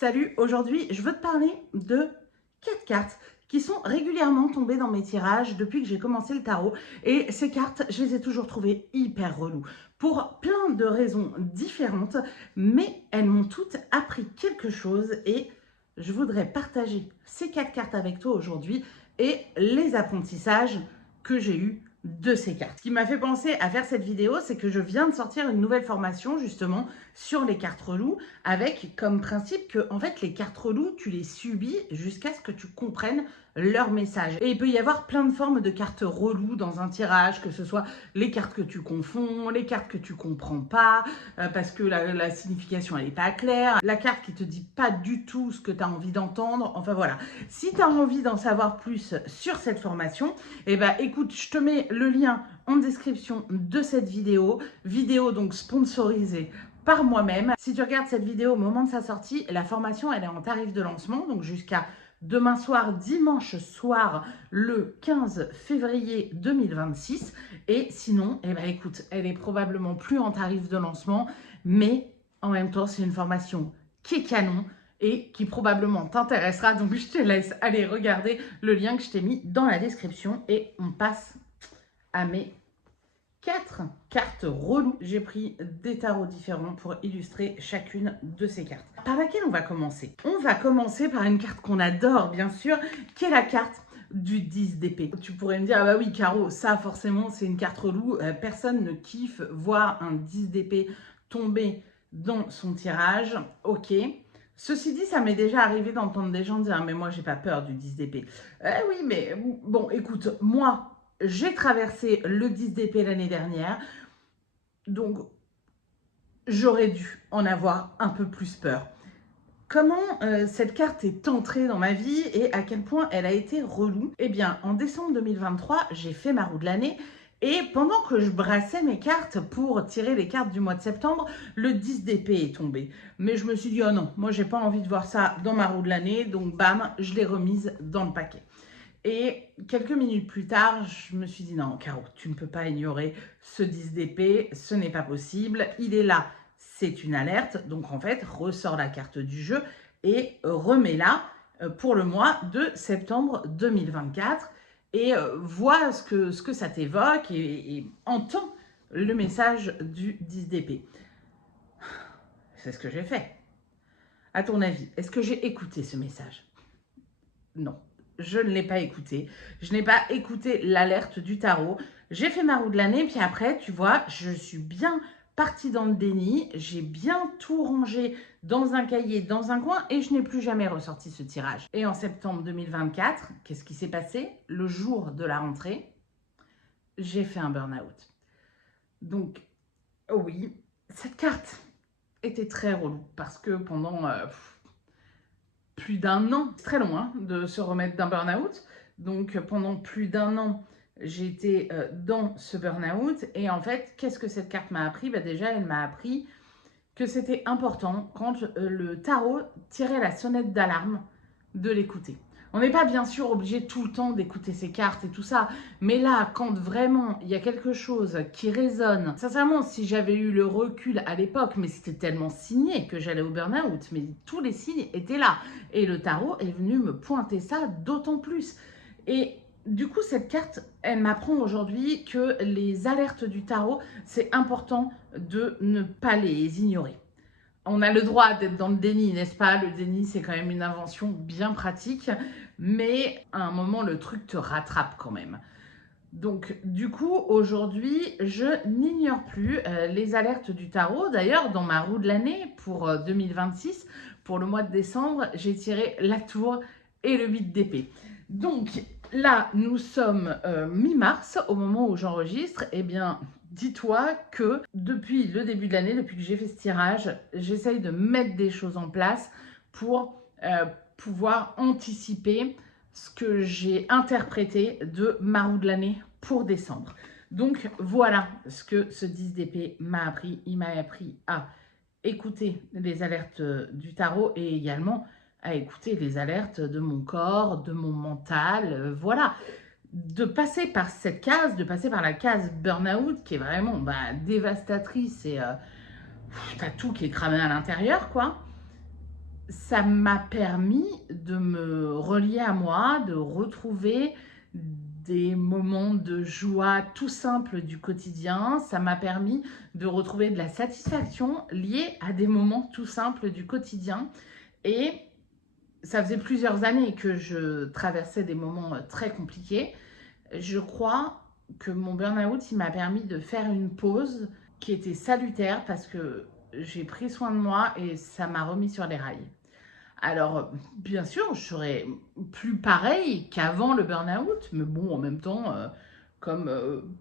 Salut, aujourd'hui je veux te parler de 4 cartes qui sont régulièrement tombées dans mes tirages depuis que j'ai commencé le tarot. Et ces cartes, je les ai toujours trouvées hyper reloues pour plein de raisons différentes, mais elles m'ont toutes appris quelque chose et je voudrais partager ces 4 cartes avec toi aujourd'hui et les apprentissages que j'ai eus de ces cartes. Ce qui m'a fait penser à faire cette vidéo, c'est que je viens de sortir une nouvelle formation justement sur les cartes reloues avec comme principe que en fait les cartes reloues, tu les subis jusqu'à ce que tu comprennes leur message. Et il peut y avoir plein de formes de cartes reloues dans un tirage, que ce soit les cartes que tu confonds, les cartes que tu comprends pas, parce que la signification elle n'est pas claire, la carte qui te dit pas du tout ce que tu as envie d'entendre, enfin voilà. Si tu as envie d'en savoir plus sur cette formation, eh ben écoute, je te mets le lien en description de cette vidéo donc sponsorisée par moi-même. Si tu regardes cette vidéo au moment de sa sortie, la formation elle est en tarif de lancement, donc jusqu'à demain soir, dimanche soir, le 15 février 2026. Et sinon, eh ben, écoute, elle est probablement plus en tarif de lancement, mais en même temps, c'est une formation qui est canon et qui probablement t'intéressera. Donc, je te laisse aller regarder le lien que je t'ai mis dans la description et on passe à mes 4 cartes reloues. J'ai pris des tarots différents pour illustrer chacune de ces cartes. Par laquelle on va commencer? On va commencer par une carte qu'on adore, bien sûr, qui est la carte du 10 d'épée. Tu pourrais me dire, ah bah oui, Caro, ça forcément, c'est une carte relou. Personne ne kiffe voir un 10 d'épée tomber dans son tirage. Ok. Ceci dit, ça m'est déjà arrivé d'entendre des gens dire, ah, mais moi, j'ai pas peur du 10 d'épée. Oui, mais bon, écoute, moi, j'ai traversé le 10 d'épée l'année dernière, donc j'aurais dû en avoir un peu plus peur. Comment cette carte est entrée dans ma vie et à quel point elle a été relou? Eh bien, en décembre 2023, j'ai fait ma roue de l'année et pendant que je brassais mes cartes pour tirer les cartes du mois de septembre, le 10 d'épée est tombé. Mais je me suis dit, oh non, moi j'ai pas envie de voir ça dans ma roue de l'année, donc bam, je l'ai remise dans le paquet. Et quelques minutes plus tard, je me suis dit, non, Caro, tu ne peux pas ignorer ce 10 d'épée, ce n'est pas possible, il est là, c'est une alerte. Donc en fait, ressors la carte du jeu et remets-la pour le mois de septembre 2024 et vois ce que ça t'évoque et entends le message du 10 d'épée. C'est ce que j'ai fait. À ton avis, est-ce que j'ai écouté ce message? Non. Je ne l'ai pas écouté. Je n'ai pas écouté l'alerte du tarot. J'ai fait ma roue de l'année, puis après, tu vois, je suis bien partie dans le déni. J'ai bien tout rangé dans un cahier, dans un coin, et je n'ai plus jamais ressorti ce tirage. Et en septembre 2024, qu'est-ce qui s'est passé? Le jour de la rentrée, j'ai fait un burn-out. Donc, oui, cette carte était très relou, parce que pendant... plus d'un an, c'est très long hein, de se remettre d'un burn-out. Donc pendant plus d'un an, j'étais dans ce burn-out. Et en fait, qu'est-ce que cette carte m'a appris? Bah, déjà, elle m'a appris que c'était important quand le tarot tirait la sonnette d'alarme de l'écouter. On n'est pas bien sûr obligé tout le temps d'écouter ces cartes et tout ça, mais là, quand vraiment il y a quelque chose qui résonne, sincèrement, si j'avais eu le recul à l'époque, mais c'était tellement signé que j'allais au burn-out, mais tous les signes étaient là. Et le tarot est venu me pointer ça d'autant plus. Et du coup, cette carte, elle m'apprend aujourd'hui que les alertes du tarot, c'est important de ne pas les ignorer. On a le droit d'être dans le déni, n'est-ce pas? Le déni, c'est quand même une invention bien pratique, mais à un moment, le truc te rattrape quand même. Donc, du coup, aujourd'hui, je n'ignore plus les alertes du tarot. D'ailleurs, dans ma roue de l'année pour 2026, pour le mois de décembre, j'ai tiré la tour et le 8 d'épée. Donc, là, nous sommes mi-mars, au moment où j'enregistre. Eh bien, dis-toi que depuis le début de l'année, depuis que j'ai fait ce tirage, j'essaye de mettre des choses en place pour pouvoir anticiper ce que j'ai interprété de ma roue de l'année pour décembre. Donc voilà ce que ce 10 d'épée m'a appris. Il m'a appris à écouter les alertes du tarot et également à écouter les alertes de mon corps, de mon mental, voilà. De passer par cette case, de passer par la case burn-out qui est vraiment dévastatrice et t'as tout qui est cramé à l'intérieur, quoi. ça m'a permis de me relier à moi, de retrouver des moments de joie tout simples du quotidien. Ça m'a permis de retrouver de la satisfaction liée à des moments tout simples du quotidien. Et ça faisait plusieurs années que je traversais des moments très compliqués. Je crois que mon burn-out, il m'a permis de faire une pause qui était salutaire parce que j'ai pris soin de moi et ça m'a remis sur les rails. Alors, bien sûr, je serais plus pareil qu'avant le burn-out, mais bon, en même temps, comme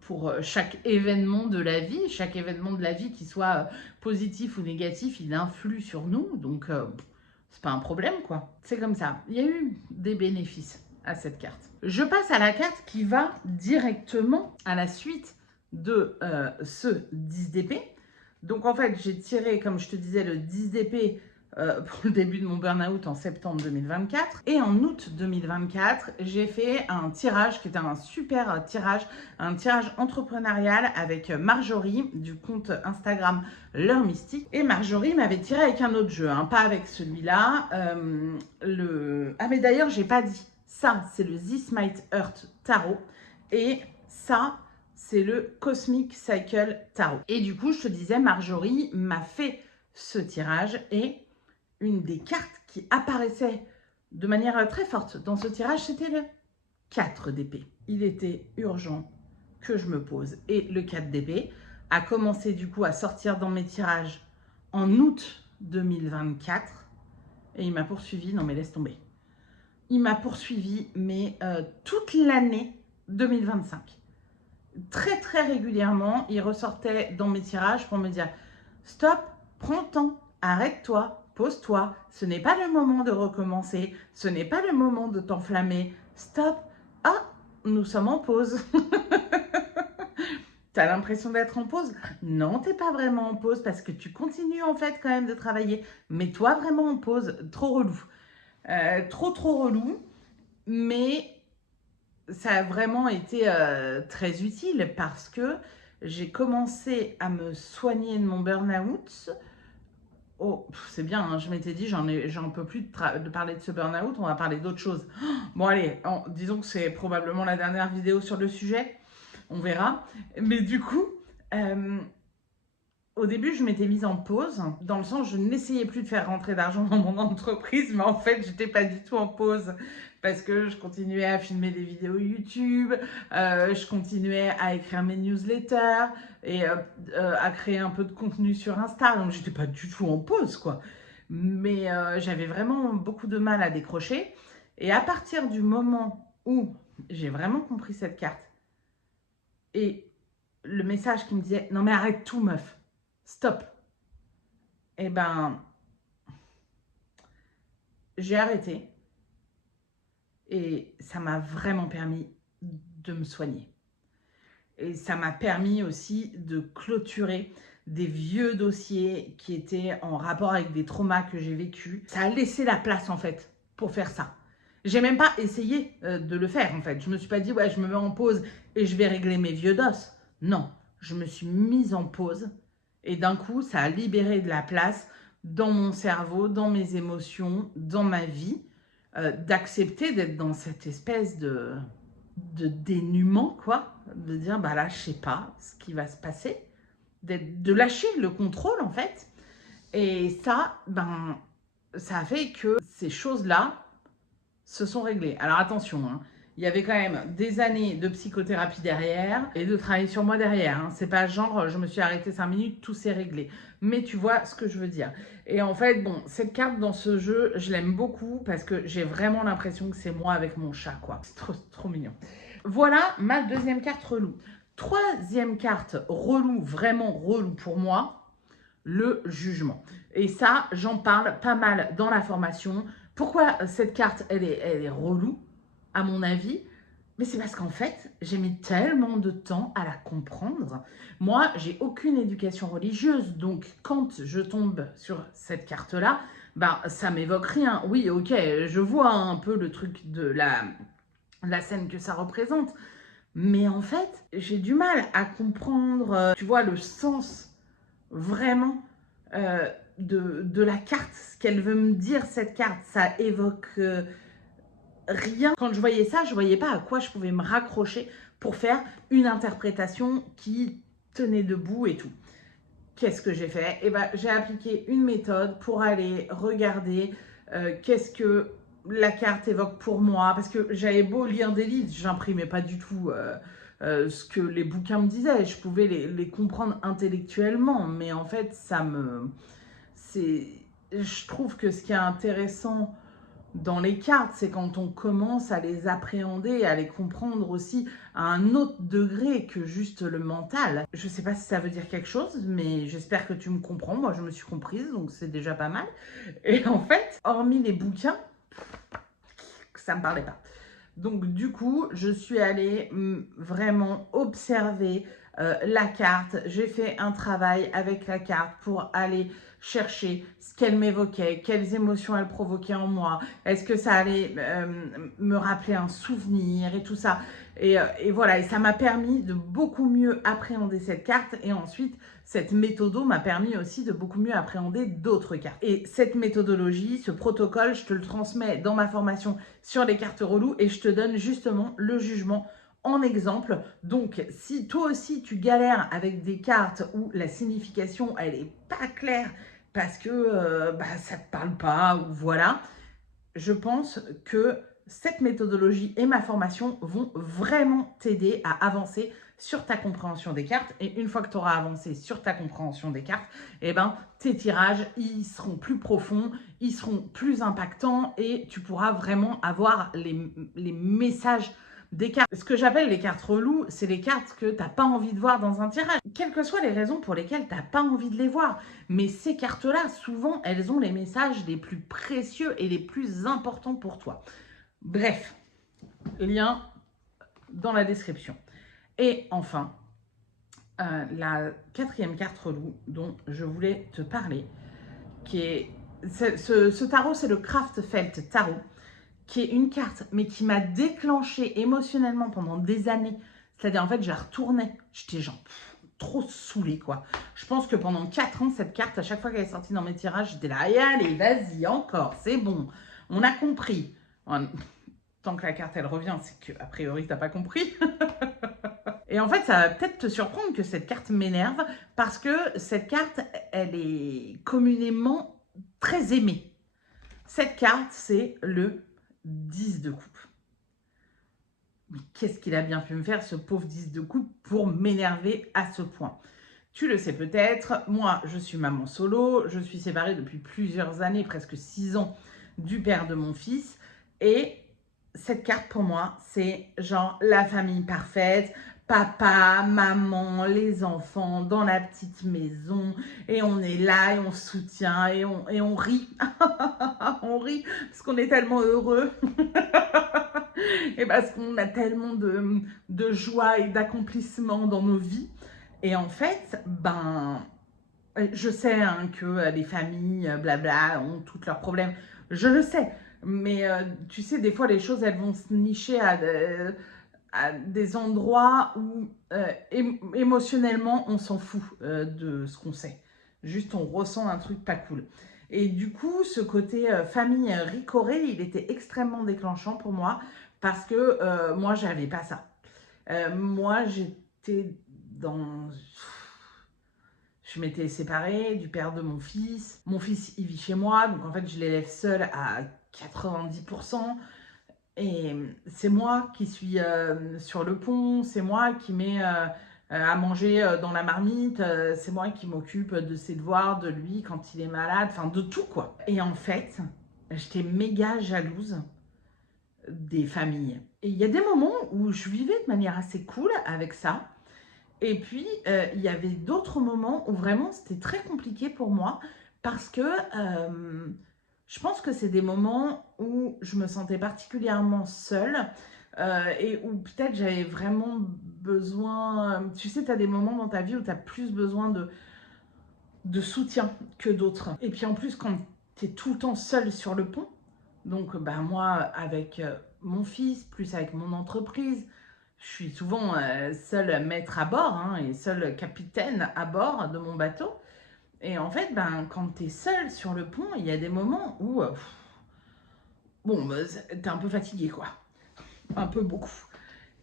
pour chaque événement de la vie, chaque événement de la vie, qu'il soit positif ou négatif, il influe sur nous, donc c'est pas un problème, quoi. C'est comme ça. Il y a eu des bénéfices à cette carte. Je passe à la carte qui va directement à la suite de ce 10 d'épée. Donc, en fait, j'ai tiré, comme je te disais, le 10 d'épée pour le début de mon burn-out en septembre 2024. Et en août 2024, j'ai fait un tirage qui était un super tirage, un tirage entrepreneurial avec Marjorie du compte Instagram L'Heure Mystique. Et Marjorie m'avait tiré avec un autre jeu, hein, pas avec celui-là. Ah mais d'ailleurs, j'ai pas dit. Ça, c'est le This Might Hurt Tarot. Et ça, c'est le Cosmic Cycle Tarot. Et du coup, je te disais, Marjorie m'a fait ce tirage et une des cartes qui apparaissait de manière très forte dans ce tirage, c'était le 4 d'épée. Il était urgent que je me pose. Et le 4 d'épée a commencé du coup à sortir dans mes tirages en août 2024. Et il m'a poursuivi, non mais laisse tomber. Il m'a poursuivi, mais toute l'année 2025. Très très régulièrement, il ressortait dans mes tirages pour me dire « Stop, prends le temps, arrête-toi, pose-toi, ce n'est pas le moment de recommencer, ce n'est pas le moment de t'enflammer, stop, ah, nous sommes en pause. » T'as l'impression d'être en pause? Non, t'es pas vraiment en pause parce que tu continues en fait quand même de travailler. Mets-toi vraiment en pause, trop relou. Trop relou, mais ça a vraiment été très utile parce que j'ai commencé à me soigner de mon burn-out. Oh, c'est bien, hein, je m'étais dit, j'en peux plus de parler de ce burn-out, on va parler d'autre chose. Bon, allez, disons que c'est probablement la dernière vidéo sur le sujet, on verra. Mais du coup, au début, je m'étais mise en pause, dans le sens, je n'essayais plus de faire rentrer d'argent dans mon entreprise, mais en fait, j'étais pas du tout en pause parce que je continuais à filmer des vidéos YouTube, je continuais à écrire mes newsletters et à créer un peu de contenu sur Insta, donc j'étais pas du tout en pause, quoi. Mais j'avais vraiment beaucoup de mal à décrocher. Et à partir du moment où j'ai vraiment compris cette carte et le message qui me disait « Non mais arrête tout, meuf !» Stop. Eh ben, j'ai arrêté et ça m'a vraiment permis de me soigner. Et ça m'a permis aussi de clôturer des vieux dossiers qui étaient en rapport avec des traumas que j'ai vécus. Ça a laissé la place en fait pour faire ça. J'ai même pas essayé de le faire en fait. Je me suis pas dit ouais je me mets en pause et je vais régler mes vieux dos. Non, je me suis mise en pause. Et d'un coup, ça a libéré de la place dans mon cerveau, dans mes émotions, dans ma vie, d'accepter d'être dans cette espèce de dénuement, quoi. De dire, bah là, je sais pas ce qui va se passer. De lâcher le contrôle, en fait. Et ça, ben, ça a fait que ces choses-là se sont réglées. Alors attention, hein. Il y avait quand même des années de psychothérapie derrière et de travail sur moi derrière. Hein. C'est pas genre, je me suis arrêtée 5 minutes, tout s'est réglé. Mais tu vois ce que je veux dire. Et en fait, bon, cette carte dans ce jeu, je l'aime beaucoup parce que j'ai vraiment l'impression que c'est moi avec mon chat, quoi. C'est trop mignon. Voilà ma deuxième carte relou. Troisième carte relou, vraiment relou pour moi, le jugement. Et ça, j'en parle pas mal dans la formation. Pourquoi cette carte, elle est relou, à mon avis? Mais c'est parce qu'en fait, j'ai mis tellement de temps à la comprendre. Moi, j'ai aucune éducation religieuse, donc quand je tombe sur cette carte-là, ben, ça m'évoque rien. Oui, ok, je vois un peu le truc de la scène que ça représente, mais en fait, j'ai du mal à comprendre, tu vois, le sens vraiment de la carte, ce qu'elle veut me dire, cette carte. Ça évoque rien. Quand je voyais ça, je voyais pas à quoi je pouvais me raccrocher pour faire une interprétation qui tenait debout et tout. Qu'est-ce que j'ai fait? Eh ben, j'ai appliqué une méthode pour aller regarder qu'est-ce que la carte évoque pour moi. Parce que j'avais beau lire des livres, j'imprimais pas du tout ce que les bouquins me disaient. Je pouvais les comprendre intellectuellement, mais en fait, je trouve que ce qui est intéressant dans les cartes, c'est quand on commence à les appréhender, à les comprendre aussi à un autre degré que juste le mental. Je sais pas si ça veut dire quelque chose, mais j'espère que tu me comprends. Moi, je me suis comprise, donc c'est déjà pas mal. Et en fait, hormis les bouquins, ça me parlait pas. Donc du coup, je suis allée vraiment observer la carte. J'ai fait un travail avec la carte pour aller chercher ce qu'elle m'évoquait, quelles émotions elle provoquait en moi. Est-ce que ça allait me rappeler un souvenir et tout ça. Et voilà, et ça m'a permis de beaucoup mieux appréhender cette carte. Et ensuite, cette méthode m'a permis aussi de beaucoup mieux appréhender d'autres cartes. Et cette méthodologie, ce protocole, je te le transmets dans ma formation sur les cartes reloues et je te donne justement le jugement en exemple. Donc, si toi aussi tu galères avec des cartes où la signification elle est pas claire parce que ça te parle pas ou voilà, je pense que cette méthodologie et ma formation vont vraiment t'aider à avancer sur ta compréhension des cartes. Et une fois que tu auras avancé sur ta compréhension des cartes, eh ben, tes tirages, ils seront plus profonds, ils seront plus impactants et tu pourras vraiment avoir les messages des cartes. Ce que j'appelle les cartes reloues, c'est les cartes que tu n'as pas envie de voir dans un tirage. Quelles que soient les raisons pour lesquelles tu n'as pas envie de les voir. Mais ces cartes-là, souvent, elles ont les messages les plus précieux et les plus importants pour toi. Bref, lien dans la description. Et enfin, la quatrième carte reloue dont je voulais te parler, qui est ce tarot, c'est le Kraftfeld Tarot, qui est une carte, mais qui m'a déclenché émotionnellement pendant des années. C'est-à-dire, en fait, je la retournais. J'étais genre trop saoulée, quoi. Je pense que pendant 4 ans, cette carte, à chaque fois qu'elle est sortie dans mes tirages, j'étais là, allez, vas-y, encore, c'est bon. On a compris. Tant que la carte, elle revient, c'est que a priori, t'as pas compris. Et en fait, ça va peut-être te surprendre que cette carte m'énerve parce que cette carte, elle est communément très aimée. Cette carte, c'est le 10 de coupe. Mais qu'est-ce qu'il a bien pu me faire, ce pauvre 10 de coupe, pour m'énerver à ce point? Tu le sais peut-être, moi, je suis maman solo, je suis séparée depuis plusieurs années, presque 6 ans, du père de mon fils. Et cette carte, pour moi, c'est genre la famille parfaite, papa, maman, les enfants, dans la petite maison, et on est là, et on soutient, et on rit. On rit, parce qu'on est tellement heureux. Et parce qu'on a tellement de joie et d'accomplissement dans nos vies. Et en fait, je sais que les familles, blabla, ont tous leurs problèmes. Je le sais. Mais tu sais, des fois, les choses, elles vont se nicher à des endroits où émotionnellement, on s'en fout de ce qu'on sait. Juste, on ressent un truc pas cool. Et du coup, ce côté famille ricorée, il était extrêmement déclenchant pour moi parce que moi, j'avais pas ça. Moi, j'étais dans... Je m'étais séparée du père de mon fils. Mon fils, il vit chez moi, donc en fait, je l'élève seule à 90%. Et c'est moi qui suis sur le pont, c'est moi qui mets à manger dans la marmite, c'est moi qui m'occupe de ses devoirs, de lui quand il est malade, enfin de tout quoi. Et en fait, j'étais méga jalouse des familles. Et il y a des moments où je vivais de manière assez cool avec ça. Et puis, il y avait d'autres moments où vraiment c'était très compliqué pour moi parce que je pense que c'est des moments où je me sentais particulièrement seule et où peut-être j'avais vraiment besoin... Tu sais, tu as des moments dans ta vie où tu as plus besoin de soutien que d'autres. Et puis en plus, quand tu es tout le temps seule sur le pont, donc moi avec mon fils, plus avec mon entreprise, je suis souvent seule maître à bord et seule capitaine à bord de mon bateau. Et en fait, ben, quand tu es seul sur le pont, il y a des moments où, bon, bah, t'es un peu fatigué, quoi. Un peu beaucoup.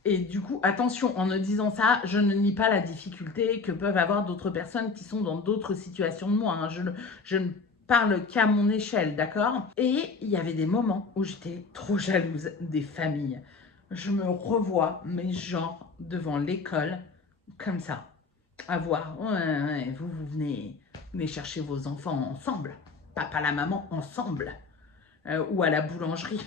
Et du coup, attention, en ne disant ça, je ne nie pas la difficulté que peuvent avoir d'autres personnes qui sont dans d'autres situations de moi. Hein. Je ne parle qu'à mon échelle, d'accord? Et il y avait des moments où j'étais trop jalouse des familles. Je me revois, mais genre, devant l'école, comme ça, à voir. Ouais, ouais, vous venez chercher vos enfants ensemble. Papa, la maman, ensemble. Ou à la boulangerie.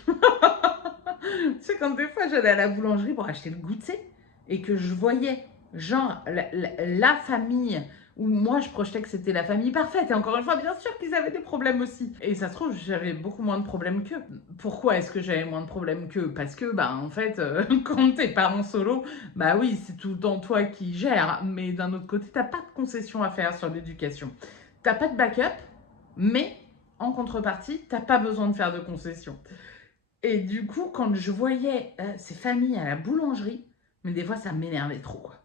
Tu sais, quand des fois j'allais à la boulangerie pour acheter le goûter et que je voyais, genre, la famille où moi je projetais que c'était la famille parfaite. Et encore une fois, bien sûr qu'ils avaient des problèmes aussi. Et ça se trouve, j'avais beaucoup moins de problèmes qu'eux. Pourquoi est-ce que j'avais moins de problèmes qu'eux? Parce que, bah, en fait, quand t'es parent solo, bah oui, c'est tout le temps toi qui gères. Mais d'un autre côté, t'as pas de concession à faire sur l'éducation. T'as pas de backup, mais en contrepartie, t'as pas besoin de faire de concessions. Et du coup, quand je voyais ces familles à la boulangerie, mais des fois, ça m'énervait trop, quoi.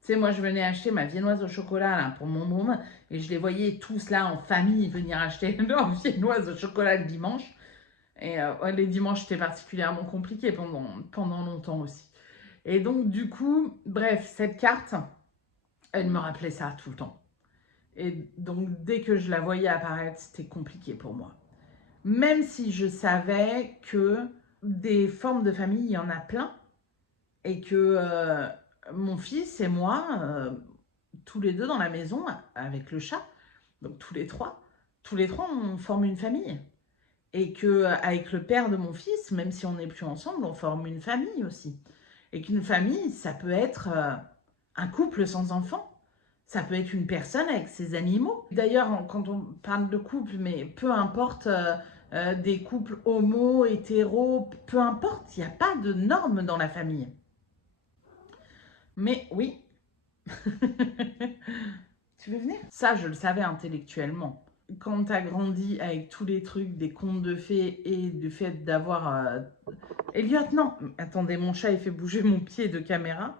Tu sais, moi, je venais acheter ma viennoise au chocolat là, pour mon môme, et je les voyais tous là en famille venir acheter leur viennoise au chocolat le dimanche. Et ouais, les dimanches, c'était particulièrement compliqué pendant longtemps aussi. Et donc, du coup, bref, cette carte, elle me rappelait ça tout le temps. Et donc, dès que je la voyais apparaître, c'était compliqué pour moi. Même si je savais que des formes de famille, il y en a plein, et que mon fils et moi, tous les deux dans la maison, avec le chat, donc tous les trois, on forme une famille. Et que avec le père de mon fils, même si on n'est plus ensemble, on forme une famille aussi. Et qu'une famille, ça peut être un couple sans enfants. Ça peut être une personne avec ses animaux. D'ailleurs, quand on parle de couple, mais peu importe des couples homo, hétéro, peu importe, il n'y a pas de normes dans la famille. Mais oui, tu veux venir? Ça, je le savais intellectuellement. Quand tu as grandi avec tous les trucs des contes de fées et du fait d'avoir... Elliot, non. Attendez, mon chat, il fait bouger mon pied de caméra.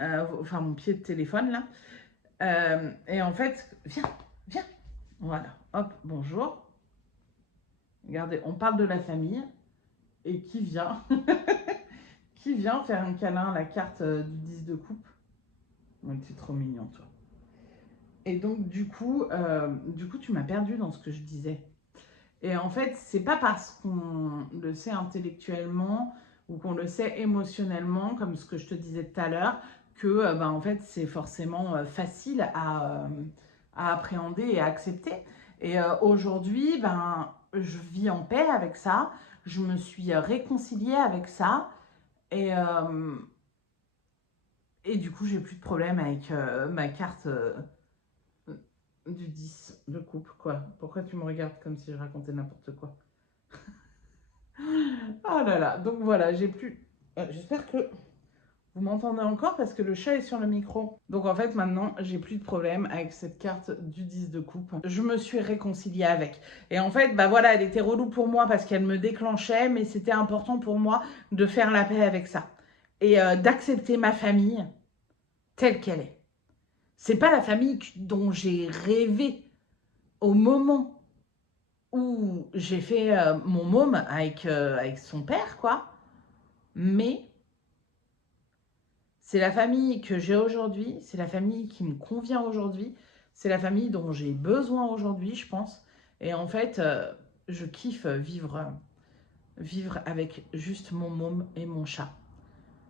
Enfin, mon pied de téléphone, là. Et en fait, viens. Voilà, hop, bonjour. Regardez, on parle de la famille. Et qui vient qui vient faire un câlin à la carte du 10 de coupe. Ouais, t'es trop mignon, toi. Et donc, du coup, tu m'as perdu dans ce que je disais. Et en fait, c'est pas parce qu'on le sait intellectuellement ou qu'on le sait émotionnellement, comme ce que je te disais tout à l'heure, que ben, en fait, c'est forcément facile à appréhender et à accepter. Et aujourd'hui, ben, je vis en paix avec ça. Je me suis réconciliée avec ça. Et, et du coup, j'ai plus de problème avec ma carte du 10 de coupe, quoi. Pourquoi tu me regardes comme si je racontais n'importe quoi? Oh là là, donc voilà, j'ai plus... J'espère que vous m'entendez encore parce que le chat est sur le micro. Donc en fait, maintenant, j'ai plus de problème avec cette carte du 10 de coupe. Je me suis réconciliée avec. Et en fait, bah voilà, elle était relou pour moi parce qu'elle me déclenchait, mais c'était important pour moi de faire la paix avec ça. Et d'accepter ma famille telle qu'elle est. C'est pas la famille dont j'ai rêvé au moment où j'ai fait mon môme avec son père, quoi. Mais c'est la famille que j'ai aujourd'hui, c'est la famille qui me convient aujourd'hui, c'est la famille dont j'ai besoin aujourd'hui, je pense. Et en fait, je kiffe vivre avec juste mon môme et mon chat.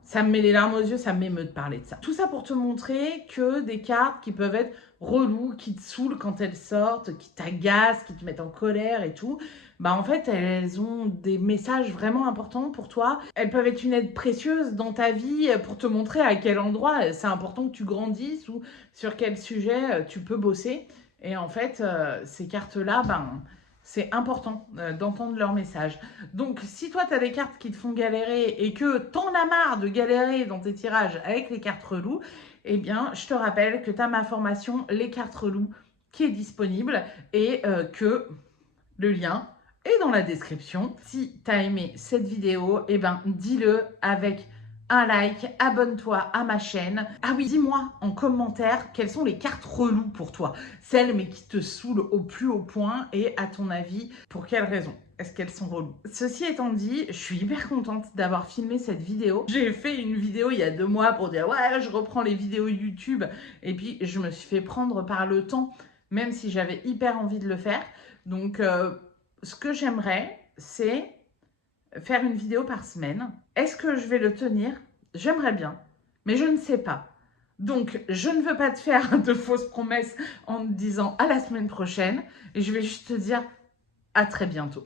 Ça me met les larmes aux yeux, ça m'émeut de parler de ça. Tout ça pour te montrer que des cartes qui peuvent être reloues, qui te saoulent quand elles sortent, qui t'agacent, qui te mettent en colère et tout, bah en fait, elles ont des messages vraiment importants pour toi. Elles peuvent être une aide précieuse dans ta vie pour te montrer à quel endroit c'est important que tu grandisses ou sur quel sujet tu peux bosser. Et en fait, ces cartes-là, ben, c'est important d'entendre leur message. Donc, si toi, tu as des cartes qui te font galérer et que t'en as marre de galérer dans tes tirages avec les cartes reloues, eh bien, je te rappelle que tu as ma formation Les cartes reloues qui est disponible et que le lien est dans la description. Si tu as aimé cette vidéo, eh ben, dis-le avec un like, abonne-toi à ma chaîne. Ah oui, dis-moi en commentaire quelles sont les cartes reloues pour toi. Celles mais qui te saoulent au plus haut point et à ton avis, pour quelles raisons est-ce qu'elles sont reloues? Ceci étant dit, je suis hyper contente d'avoir filmé cette vidéo. J'ai fait une vidéo il y a 2 mois pour dire ouais, je reprends les vidéos YouTube. Et puis, je me suis fait prendre par le temps, même si j'avais hyper envie de le faire. Donc, ce que j'aimerais, c'est faire une vidéo par semaine. Est-ce que je vais le tenir? J'aimerais bien, mais je ne sais pas. Donc, je ne veux pas te faire de fausses promesses en te disant à la semaine prochaine. Et je vais juste te dire à très bientôt.